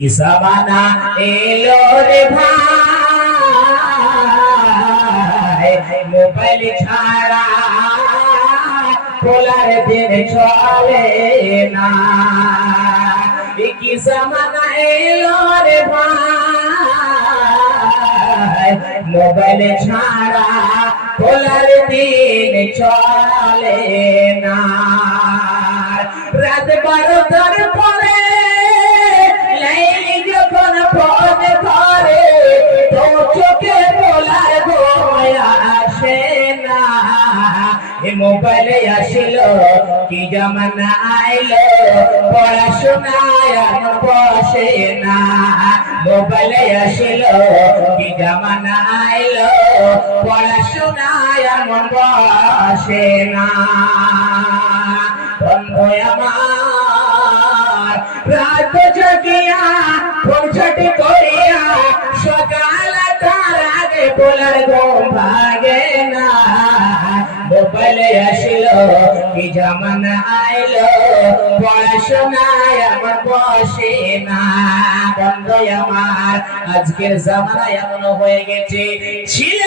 ইসামানা এলো ভাই, মোবাইল ছাড়া খোলার দিন চলে না। কি জামানা এলো রে ভাই, মোবাইল ছাড়া খোলার দিন চলে না। রাত বারোটার এ মোবাইলে আসিল, কি জামানা আইলো? পড়াশোনায় আমার বসে না। মোবাইলে আসিল, কি জামানা আইলো? পড়াশোনায় আমার বসে না। বন্ধু আমার, রাত জাগিয়া ফোনছাটি বলার ঘুম না। কি জামানা আইলো? পড়াশোনায় আমার বসে না। বন্ধ আমার, আজকের এমন হয়ে গেছে। ছিল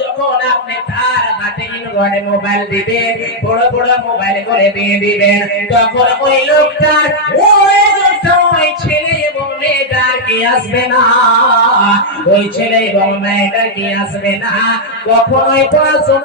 যখন আপনি তার হাতে মোবাইল দিবেন, বড় বড় মোবাইল করে দিয়ে দিবেন, তখন ওই লোকটার কি আসবে না। ওই ছেলে এবং মেয়েটা কি আসবে না? কখনোই পড়াশোনা